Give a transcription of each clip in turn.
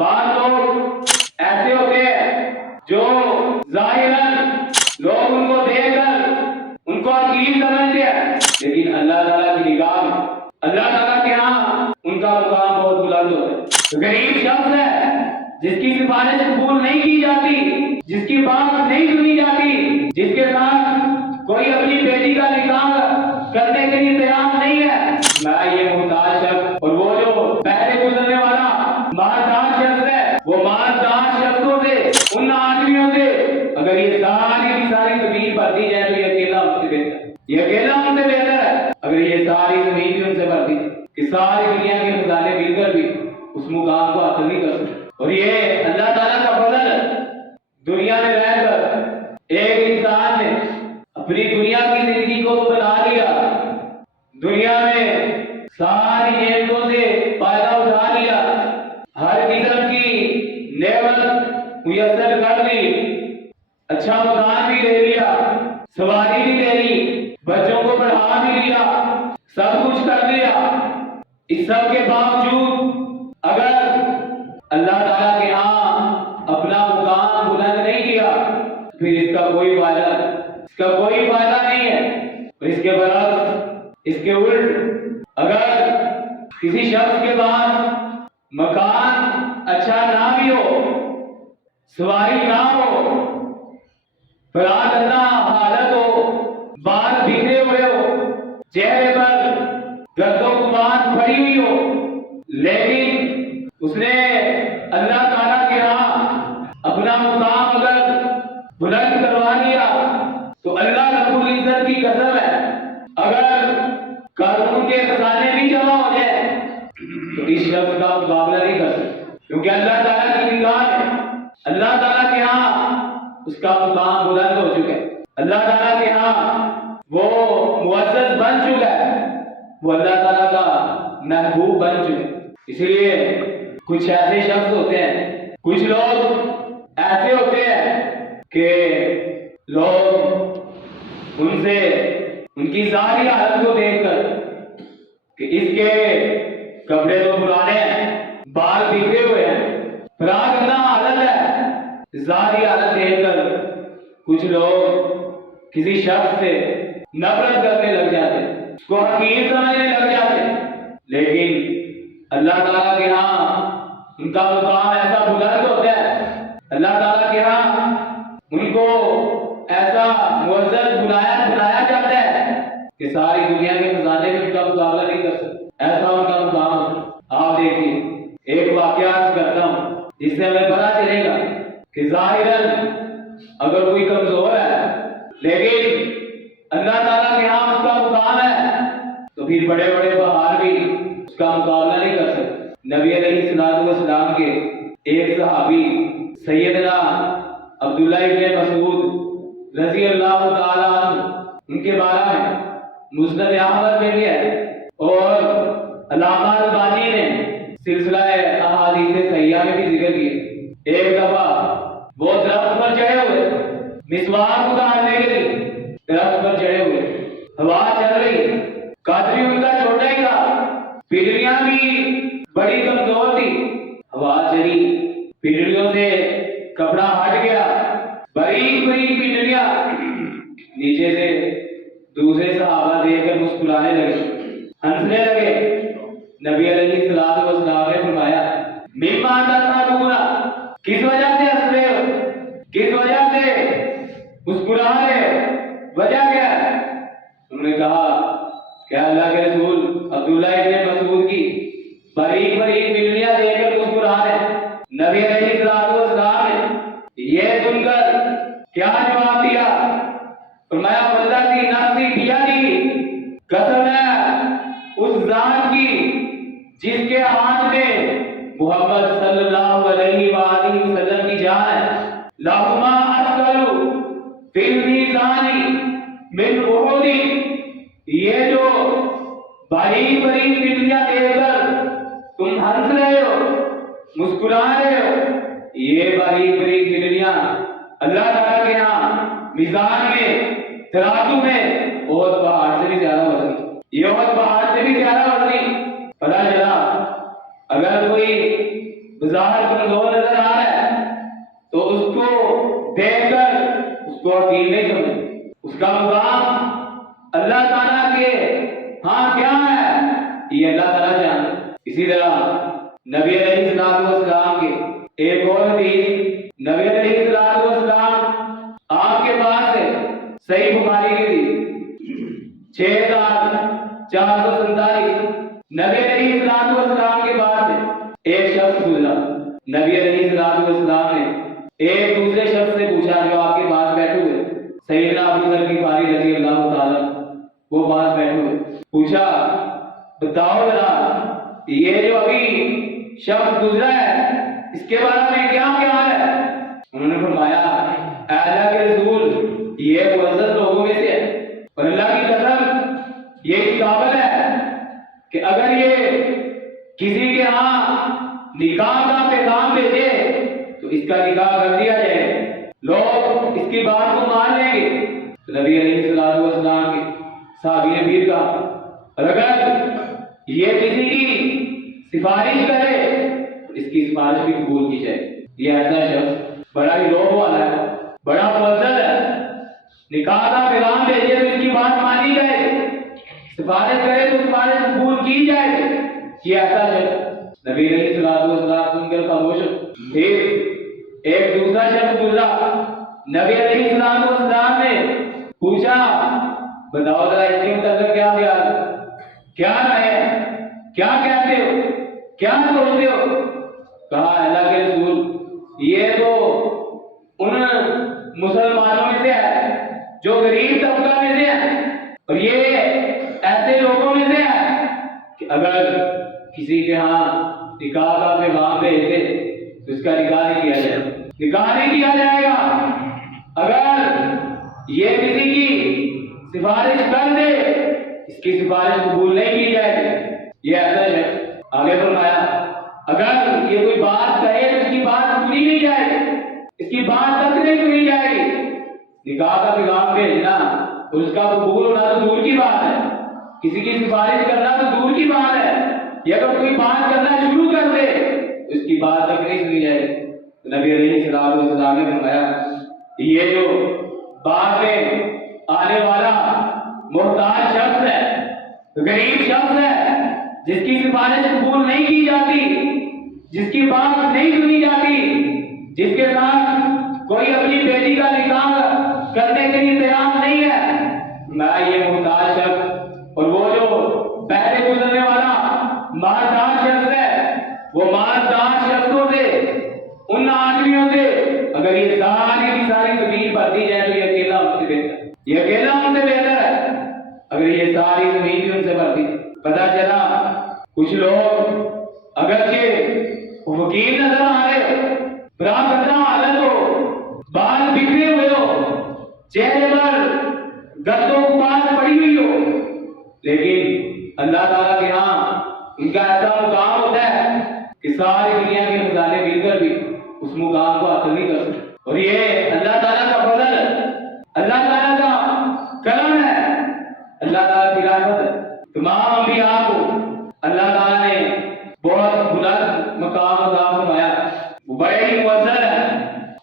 بعض لوگ ایسے ہوتے ہیں جو ظاہراً لوگ ان کو دیکھ کر ان کو عجیب سمجھتے ہیں، لیکن اللہ تعالیٰ کی نگاہ میں اللہ تعالیٰ کے ہاں ان کا مقام بہت بلند ہوتا ہے۔ غریب شخص ہے جس کی سفارش قبول نہیں کی جاتی، جس کی بات نہیں سنی جاتی، جس کے ساتھ کوئی اپنی بیٹی کا نکاح کرنے کے لیے تیار نہیں ہے، میں یہ محتاج شخص اور وہ جو پہلے گزرنے والا مالدار شخص ہے، وہ مالدار شخصوں سے، ان آدمیوں سے اگر یہ ساری کی ساری زمین بھر دی جائے تو یہ اکیلا ان سے بہتر ہے، یہ اکیلا ان سے بہتر ہے اگر یہ ساری زمین بھی ان سے بھر دی کہ ساری دنیا کے خزانے مل کر بھی اس مقام کو حاصل نہیں کر سکتے۔ اور یہ اللہ تعالیٰ کا فضل، دنیا میں رہ کر ایک انسان نے اپنی دنیا کی زندگی کو تو بنا لیا، دنیا میں ساری نعمتوں سے فائدہ اٹھا لیا، ہر قسم کی نعمت میسر کر لی، اچھا مکان بھی لے لیا، سواری بھی لے لی، بچوں کو پڑھا بھی لیا، سب کچھ کر لیا، اس سب کے باوجود اگر اللہ تعالیٰ کے ہاں اپنا مقام بلند نہیں کیا پھر اس کا کوئی فائدہ نہیں ہے۔ اور اس کے برعکس، اس کے الٹ، اگر کسی شخص کے پاس مکان اچھا نہ بھی ہو، سواری نہ ہو، فراغ اللہ حالت ہو، بال بکھرے ہوئے ہو، چہرے پر گرد و غبار پڑی ہوئی ہو، لیکن اس نے اللہ تعالیٰ کے ہاں اپنا مقام اگر بلند کروا لیا تو اللہ رب العزت کی قسم ہے اگر قانون کے خزانے بھی جمع ہو جائے تو اس شخص کا مقابلہ نہیں کر سکتے، کیونکہ اللہ تعالیٰ کی نگاہ میں اللہ تعالیٰ کے ہاں اس کا مقام بلند ہو چکا ہے، اللہ تعالیٰ کے ہاں وہ معزز بن چکا ہے، وہ اللہ تعالیٰ کا محبوب بن چکا ہے۔ اسی لیے کچھ ایسے شخص ہوتے ہیں، کچھ لوگ ایسے ہوتے ہیں کہ لوگ ان سے ان کی ظاہری حالت کو دیکھ کر کہ اس کے کپڑے تو پرانے ہیں، بال بکھرے ہوئے ہیں، فراق نہ حالت ہے، ظاہری حالت دیکھ کر کچھ لوگ کسی شخص سے نفرت کرنے لگ جاتے ہیں، اس کو حقیر سمجھنے لگ جاتے ہیں، لیکن اللہ تعالیٰ کے ہاں ان کا مقام ایسا بلند ہوتا ہے، اللہ تعالیٰ کے ہاں ان کو ایسا معزز بنایا جاتا ہے کہ ساری دنیا کے خزانے میں ان کا مقابلہ نہیں کر سکتے، ایسا ان کا مقام ہوتا ہے۔ آپ دیکھیے، ایک واقعہ عرض کرتا ہوں جس سے ہمیں پتہ چلے گا کہ ظاہراً اگر کوئی کمزور ہے لیکن اللہ تعالیٰ کے ہاں اس کا مقام ہے تو پھر بڑے بڑے پہاڑ بھی اس کا مقابلہ نہیں کر سکتے۔ نبی علیہ السلام کے ایک صحابی سیدنا عبداللہ ابن مسعود رضی اللہ تعالیٰ عنہ، ان کے بارے میں مسند احمد میں بھی ہے اور علامہ البانی نے سلسلہ احادیث صحیحہ میں بھی ذکر کیا۔ ایک دفعہ وہ درخت پر چڑھے ہوئے، مسواک اتارنے کے لیے درخت پر چڑھے ہوئے، ہوا چل رہی، قد بھی ان کا چھوٹا ہی تھا، پنڈلیاں بھی بڑی کمزور تھی، ہوا چلی، پنڈلیوں سے کپڑا ہٹ گیا، باریک باریک پنڈلیاں، نیچے سے دوسرے صحابہ دیکھ کر مسکرانے لگے، ہنسنے لگے۔ نبی علیہ السلام نے فرمایا مما تضحکون، کس وجہ سے ہنس رہے ہو، کس وجہ سے مسکرا رہے ہو، وجہ کیا ہے؟ انہوں نے کہا کہ اللہ کے رسول عبداللہ ابن مسعود کی باریک باریک پنڈلیاں دیکھ کر مسکرا رہے ہیں۔ نبی علیہ السلام نے یہ سن کر کیا جواب دیا؟ فرمایا والذی نفسی بیدہ، قسم ہے اس ذات کی جس کے ہاتھ میں محمد صلی اللہ علیہ وآلہ وسلم کی جان ہے، لہما اثقل فی المیزان من احد، یہ جو باریک باریک پنڈلیاں دیکھ کر تم ہنس رہے ہو، مسکرا رہے ہو، یہ باریک باریک پنڈلیاں اللہ تعالیٰ کے یہاں میزان میں، ترازو میں احد پہاڑ سے بھی زیادہ وزنی، یہ احد پہاڑ سے بھی زیادہ وزنی۔ پتہ چلا اگر کوئی بظاہر کمزور نظر آ رہا ہے تو اس کو دیکھ کر اس کو حقیر نہیں سمجھ. اس کا مقام اللہ تعالیٰ کے ہاں کیا ہے یہ اللہ تعالیٰ جانتا. اسی طرح نبی علیہ السلام کے ایک اور حدیث، نبی علیہ السلام آپ کے پاس ہے صحیح بخاری کی حدیث 6447. نبی علیہ السلام کے پاس ہے ایک شخص گزرا. نبی علیہ السلام نے ایک دوسرے شخص سے پوچھا جو آپ کے پاس بیٹھے ہوئے، سیدنا ابو ذر غفاری رضی اللہ تعالیٰ وہ پاس بیٹھے ہوئے، پوچھا بتاؤ ذرا یہ جو ابھی شخص گزرا ہے اس کے بارے میں کیا خیال ہے؟ انہوں نے فرمایا اے اللہ کے رسول یہ معزز لوگوں میں سے ہے اور اللہ کی قسم یہ اس قابل ہے کہ اگر یہ کسی کے ہاں نکاح کا پیغام بھیجے تو اس کا نکاح کر دیا جائے، لوگ اس کی بات کو مان لیں گے. تو نبی علیہ السلام کے صحابی نے بھی کہا اور اگر یہ کسی کی سفارش کرے تو اس کی سفارش بھی قبول کی جائے. یہ ایسا شخص بڑا ہی روب والا ہے، بڑا معزز ہے، نکاح کا پیغام بھیجے تو اس کی بات مانی جائے، سفارش کرے تو سفارش قبول کی جائے. یہ ایسا شخص نبی علیہ السلام سن کر خاموش. پھر ایک دوسرا شخص گزرا. نبی علیہ السلام نے پوچھا بتاؤ ذرا اس کے متعلق کیا خیال ہے، کیا رائے ہے، کیا کہتے ہو، کیا سوچتے ہو؟ کہا اللہ کے رسول یہ تو ان مسلمانوں میں سے ہے جو غریب طبقہ میں سے ہے اور یہ ایسے لوگوں میں سے ہے کہ اگر کسی کے ہاں نکاح کا پیغام بھیجتے تو اس کا نکاح نہیں کیا جائے گا، نکاح نہیں کیا جائے گا. اگر یہ کسی کی سفارش کر دے اس کی سفارش قبول نہیں کی جائے گی. یہ ایسا ہے. آگے فرمایا اگر یہ کوئی بات کہے تو اس کی بات سنی نہیں جائے گی، اس کی بات تک نہیں سنی جائے گی. نکاح کا پیغام بھیجنا اور اس کا قبول ہونا تو دور کی بات ہے، کسی کی سفارش کرنا تو دور کی بات ہے. یہ اگر کوئی بات کرنا شروع کر دے تو اس کی بات تک نہیں سنی جائے گی. نبی علیہ السلام نے فرمایا یہ جو بعد میں آنے والا محتاج شخص ہے، غریب شخص ہے، جس کی سفارش قبول نہیں کی جاتی، جس کی بات نہیں سنی جاتی، جس کے ساتھ کوئی اپنی بیٹی کا نکاح کرنے کے لیے تیار نہیں ہے، میں یہ محتاج شخص اور وہ جو پہلے گزرنے والا مالدار شخص ہے، وہ مالدار شخصوں سے، ان آدمیوں سے اگر یہ ساری کی ساری زمین بھر دی جائے تو یہ اکیلا ان سے بہتر ہے، یہ اکیلا ان سے بہتر ہے. اگر یہ ساری زمین بھی ان سے بھر دی. پتا چلا کچھ لوگ اگرچہ فقیر نظر آ رہے ہو، براکردہ حالت ہو، بال بکھرے ہوئے ہو، چہرے پر گرد و غبار پڑی ہوئی ہو، لیکن اللہ تعالیٰ کے ہاں ان کا ایسا مقام ہوتا ہے کہ ساری دنیا کے خزانے مل کر بھی اس مقام کو حاصل نہیں کر سکتے. اور یہ اللہ تعالیٰ کا فضل ہے، اللہ تعالیٰ کا کرم ہے، اللہ تعالیٰ کی رحمت ہے. تمام انبیاء کو اللہ تعالیٰ نے بہت بلند مقام عطا فرمایا، وہ بڑے ہی معزز ہیں،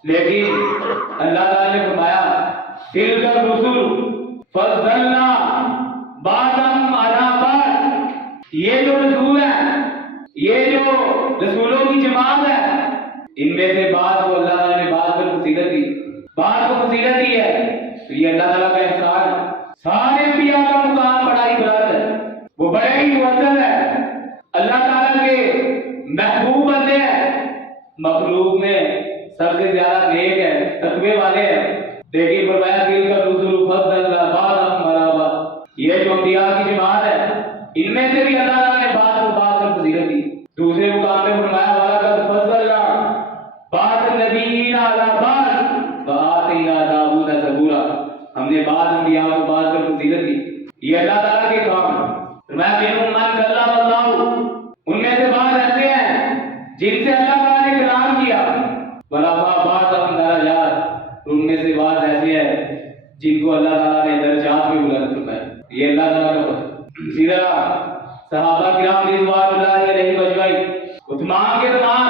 لیکن اللہ تعالیٰ نے فرمایا تلک الرسل فضلنا بعضهم علی بعض. یہ جو رسول ہیں، یہ جو رسولوں کی جماعت ہے، ان میں سے بعض کو اللہ تعالیٰ نے بعض پر فضیلت دی، بعض کو فضیلت دی ہے. تو یہ اللہ تعالیٰ کا احسان ہے. سارے انبیاء کا مقام بڑا ہی بلند ہے، وہ بڑے ہی معزز ہے، اللہ تعالیٰ کے محبوب بندے ہیں، مخلوق میں سب سے زیادہ نیک ہے، تقوی والے ہیں. لیکن فرمایا تلک الرسل فضلنا بعضهم علی بعض. یہ جو انبیاء کی جماعت ہے ان میں سے بھی اللہ تعالیٰ نے بعض کو بعض پر فضیلت دی. دوسرے مقام میں فرمایا وَلَقَدْ فَضَّلْنَا بَعْضَ النَّبِيِّينَ عَلَى بَعْضٍ وَآتَيْنَا دَاوُودَ زَبُورًا. ہم نے بعض انبیاء کو بعض پر فضیلت دی. یہ اللہ تعالیٰ کے کام ہے. فرمایا مِنْهُم مَّن كَلَّمَ اللَّهُ. ان میں سے بعض ایسے ہیں جن سے اللہ تعالیٰ نے کلام کیا. وَرَفَعَ بَعْضَهُمْ دَرَجَاتٍ. ان میں سے بعض ایسے ہیں جن کو اللہ تعالیٰ نے درجات میں بلند فرمایا. یہ اللہ تعالیٰ کا فضل. اسی طرح صحابہ کرام رضوان اللہ علیہم اجمعین وہ تمام کے تمام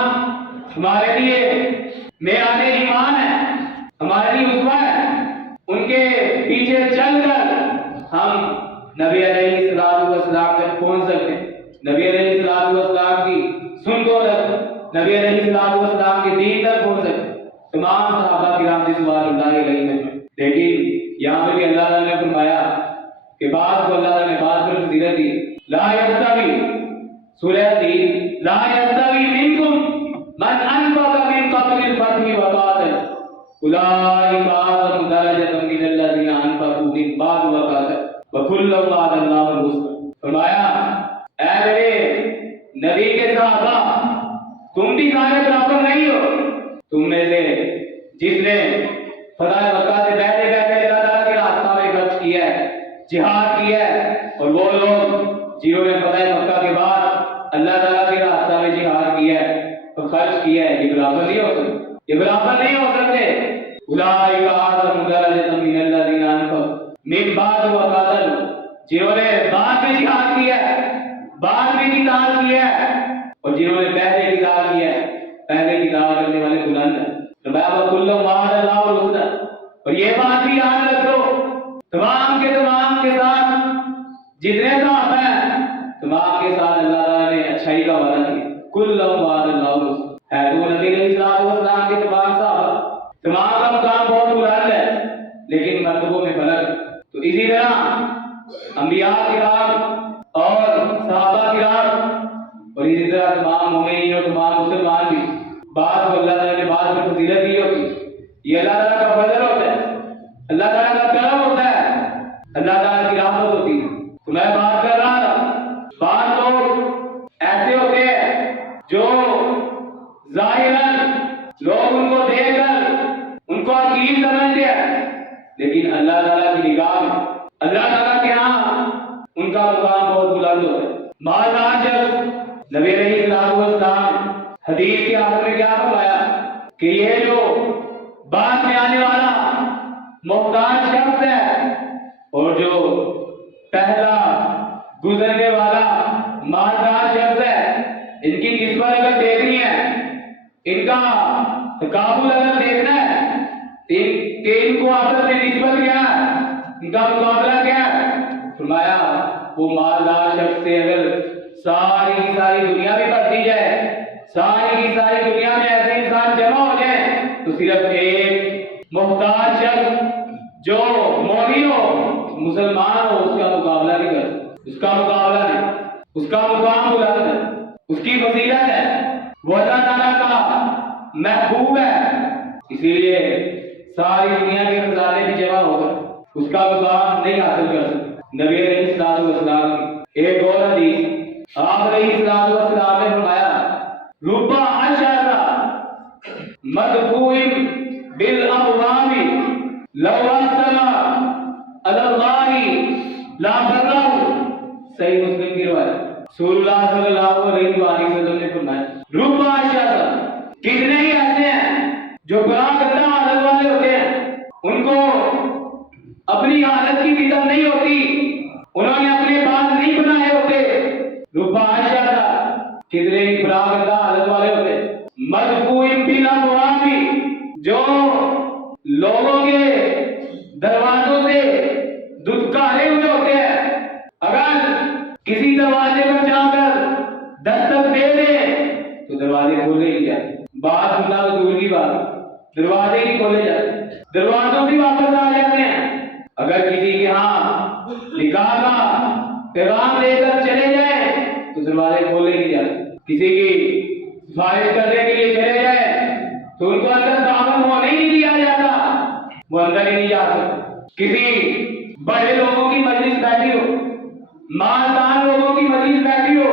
لیے معیار ایمان ہے، ہمارے لیے اسوہ ہے، ان کے پیچھے چل کر ہم نبی علیہ السلام تک پہنچ سکتے ہیں، نبی علیہ السلام کی سنتوں تک، نبی علیہ السلام کے دین تک پہنچ سکتے ہیں۔ تمام صحابہ کرام رضوان اللہ علیہم، لیکن یہاں پہ بھی اللہ تعالیٰ نے فرمایا کہ بعض کو اللہ تعالیٰ نے بعض پر فضیلت دی، لا یستوی، سورہ حدید، لا یستوی منکم من انفق من قبل الفتح وقاتل اولئک اعظم درجۃ من الذین انفقوا من بعد وقاتل وکلا وعد اللہ الحسنى۔ فرمایا اے میرے نبی کے صحابہ، تم بھی سارے برابر نہیں ہو، تم میں سے جس نے فتح مکہ سے پہلے اللہ تعالیٰ کے راستہ میں خرچ کیا ہے، جہاد کیا ہے، اور وہ لوگ جنہوں نے فتح مکہ کے بعد اللہ تعالیٰ کے راستہ میں جہاد کیا ہے اور خرچ کیا ہے، یہ برابر نہیں ہو سکتے، یہ برابر نہیں ہو سکتے۔ اولئک اعظم درجۃ من الذین انفقوا من بعد وقاتلوا، جنہوں نے بعد میں جہاد کیا ہے، بعد میں قتال کیا ہے، اور جنہوں نے پہلے قتال کیا ہے، پہلے قتال کرنے والے بلند ہیں۔ وَكُلًّا وَعَدَ اللَّهُ الْحُسْنَى، اور یہ بات بھی یاد رکھ لو، تمام کے ساتھ جتنے صحابہ ہیں، تمام کے ساتھ اللہ تعالیٰ نے اچھائی کا وعدہ کیا۔ كُلًّا وَعَدَ اللَّهُ الْحُسْنَى، ہے تو نبی علیہ السلام کے تمام صحابہ، تمام کا مقام بہت بلند ہے، لیکن مرتبوں میں فرق ہے۔ تو اسی طرح انبیاء کرام اور صحابہ کرام، اور اسی طرح تمام مومنین اور تمام مسلمان بھی، بعض کو اللہ تعالیٰ نے بعض میں فضیلت دی ہوتی، یہ اللہ تعالیٰ کا فضل ہوتا ہے، اللہ تعالیٰ کا کرم ہوتا ہے، اللہ تعالیٰ کی رحمت ہوتی ہے۔ تو میں بات کر رہا تھا، بعض لوگ ایسے ہوتے ہیں جو ظاہراً لوگ ان کو دیکھ کر ان کو عقیل سمجھتے ہیں، لیکن اللہ تعالیٰ کی نگاہ میں، اللہ تعالیٰ کے ہاں ان کا مقام بہت بلند ہوتا ہے۔ مالدار شخص، نبی علیہ السلام حدیث کے آخر میں کیا فرمایا کہ یہ جو بعد میں آنے والا محتاج شخص ہے اور جو پہلا گزرنے والا مالدار شخص ہے، ان کی نسبت اگر دیکھنی ہے، ان کا تقابل اگر دیکھنا ہے کہ ان کو آپس میں نسبت کیا ہے، ان کا مقابلہ کیا ہے، فرمایا وہ مالدار شخص سے اگر ساری کی ساری دنیا بھی بڑھ دی جائے، ساری کی ساری دنیا میں ایسے انسان جمع ہو جائے، تو صرف ایک محتاج شخص جو مومن ہو، مسلمان ہو، اس کا مقابلہ نہیں کر سکتا، اس کا مقابلہ نہیں، اس کا مقام بلند ہے، اس کی فضیلت ہے، وہ اللہ تعالیٰ کا محبوب ہے، اسی لیے ساری دنیا کے خزانے بھی جمع ہو کر اس کا مقام نہیں حاصل کر سکتے۔ نبی علیہ السلام کی ایک اور حدیث، آپ علیہ السلام نے فرمایا رب عشرة مدفوع بالابواب لو اقسم على الله لا بره، صحیح مسلم کی روایت، رسول اللہ صلی اللہ علیہ وآلہ وسلم نے فرمایا رب عشرة، کتنے ہی ایسے ہیں جو برا گندہ حالت والے ہوتے ہیں، ان کو اپنی حالت کی فکر نہیں ہوتی، انہوں نے اپنے بال نہیں بنائے ہوتے، رب عشرة، کتنے ہی برا گندہ حالت والے ہوتے ہیں، مدفوع بالابواب، جو لوگوں کے دروازوں سے دھتکارے ہوئے ہوتے ہیں، اگر کسی دروازے پر جا کر دستک دے دے تو دروازے کھولے ہی جاتے، بات سننا تو دور کی بات، دروازے ہی کھولے جاتے، دروازوں سے واپس آ جاتے ہیں۔ اگر کسی کے ہاں نکاح کا پیغام دے کر چلے جائے تو دروازے کھولے نہیں جاتے، کسی کی سفارش کرنے کے لیے چلے جائے تو ان کو اندر داخل ہونے ہی نہیں دیا جاتا، وہ اندر ہی نہیں جا سکتے۔ کسی بڑے لوگوں کی مجلس بیٹھی ہو، مالدار لوگوں کی مجلس بیٹھی ہو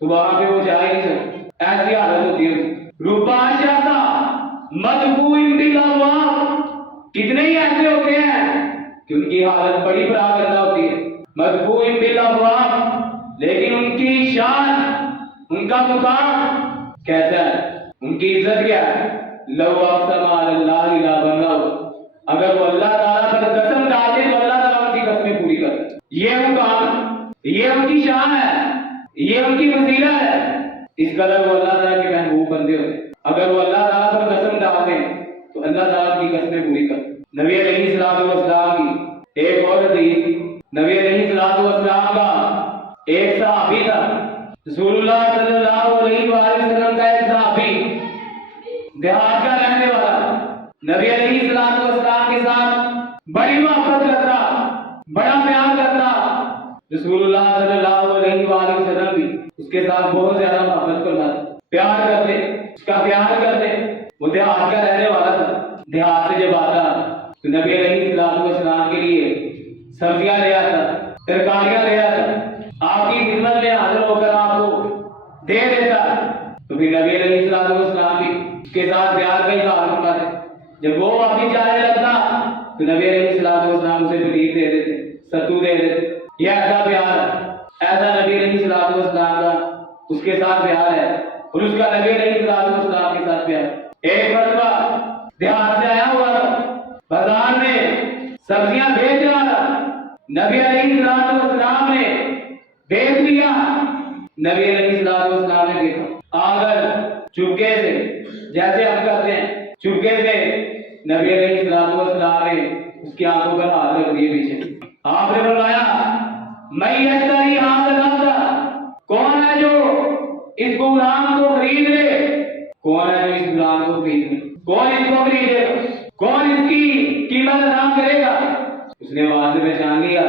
تو وہاں پہ وہ جا ہی نہیں سکتے، ایسی حالت ہوتی ہے۔ رب عشرة مدفوع بالابواب، کتنے ہی ایسے ہوتے ہیں کہ ان کی حالت بڑی برا گندہ ہوتی ہے، مدفوع بالابواب، لیکن ان کی شان، ان کا مقام کیسا ہے، ان کی عزت کیا ہے، لو اقسم علی اللہ لا بره، اگر وہ اللہ تعالیٰ پر قسم ڈالتے تو اللہ تعالیٰ ان کی قسمیں پوری کر، یہ مقام، یہ ان کی شان ہے، یہ ان کی فضیلت ہے، اس قدر وہ اللہ تعالیٰ کے محبوب بندے ہوتے ہیں۔ اگر وہ اللہ تعالیٰ پر قسم ڈال دیں تو اللہ تعالیٰ کی قسمیں پوری کر. نبی علیہ الصلوۃ والسلام کی ایک اور حدیث، نبی علیہ الصلوۃ والسلام کا ایک صحابی تھا، رسول اللہ صلی اللہ علیہ وآلہ وسلم کا ایک صحابی دیہات کا رہنے والا، نبی علیہ الصلوۃ والسلام کے ساتھ بڑی محبت کرتا، بڑا پیار کرتا. رسول اللہ صلی اللہ علیہ وآلہ وسلم بھی اس کے ساتھ بہت زیادہ محبت کرتے، پیار کرتے، اس کا پیار کرتے. وہ دیہات کا رہنے والا تھا، دیہات سے جب آتا تو نبی علیہ الصلوۃ والسلام کے لیے سبزیاں لے آتا، ترکاریاں لے آتا، آپ کی خدمت میں حاضر ہو کر آپ کو دے دیتا. تو پھر نبی علیہ الصلوۃ والسلام بھی اس کے ساتھ پیار کا اظہار فرماتے. جب وہ واپس جانے لگتا تو نبی علیہ الصلوۃ والسلام اسے پنیر دے دیتے، ستو دے دیتے. یہ ایسا پیار، ایسا نبی علیہ الصلوۃ والسلام کا اس کے ساتھ پیار ہے، اور اس کا نبی علیہ الصلوۃ والسلام کے ساتھ پیار. ایک مرتبہ دیہات سے آیا ہوا تھا، بازار میں سبزیاں بیچ رہا تھا، نبی علیہ الصلوۃ والسلام نے دیکھ لیا. نبی علیہ الصلوۃ والسلام نے دیکھا، آ کر چپکے سے، جیسے ہم کرتے ہیں چپکے سے، نبی علیہ الصلوۃ والسلام نے اس کی آنکھوں پر ہاتھ رکھ دیے پیچھے. آپ نے فرمایا میں یشتری ھذا العبد، کون ہے جو اس غلام کو خرید لے، کون ہے جو اس غلام کو خرید لے، کون اس کو خریدے گا، کون اس کی قیمت ادا کرے گا. اس نے وہاں سے پہچان لیا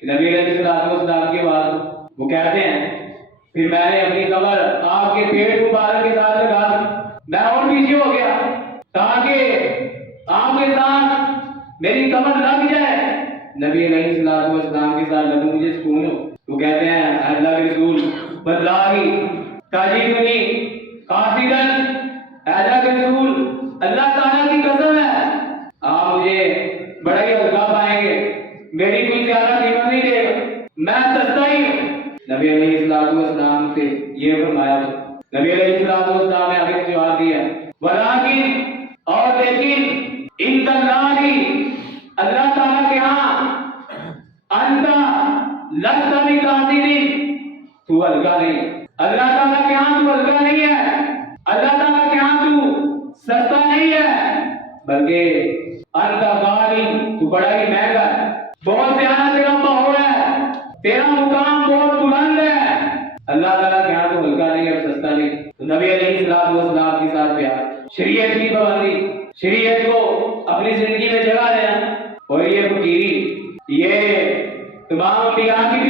کہ نبی علیہ الصلوۃ والسلام کی بات. وہ کہتے ہیں پھر میں نے اپنی کمر آپ کے پیٹ مبارک کے ساتھ لگا دی، میں اور پیچھے ہو گیا تاکہ آپ کے ساتھ میری کمر لگ جائے، نبی علیہ الصلوۃ والسلام کے ساتھ لگوں، مجھے سکون ہو. وہ کہتے ہیں اللہ کے رسول واللہ تجدنی قاصدا، اللہ کے رسول اللہ تعالیٰ کی قسم ہے آپ مجھے بڑا ہی ہلکا پائیں گے، میری کوئی زیادہ قیمت نہیں دے گا، میں سستا ہی ہوں. نبی علیہ الصلوۃ والسلام سے یہ فرمایا. نبی علیہ الصلوۃ والسلام نے آگے جواب دیا ولیکن، اور لیکن، عند اللہ، اللہ تعالیٰ کے ہاں، انت لست بقاصد، تو ہلکا نہیں، اللہ تعالیٰ کے ہاں تو ہلکا نہیں ہے، اللہ تعالیٰ کے ہاں تو سستا نہیں ہے، بلکہ انت غالی، تو بڑا ہی مہنگا ہے، بہت زیادہ تیرا بہو ہے، تیرا مقام بہت بلند ہے. اللہ تعالیٰ کے ہاں تو ہلکا نہیں اور سستا نہیں. تو نبی علیہ الصلوۃ والسلام کے ساتھ پیار، شریعت کی پابندی، شریعت کو اپنی زندگی میں جگہ دینا، اور یہ فقیری، یہ تمام انبیاء کی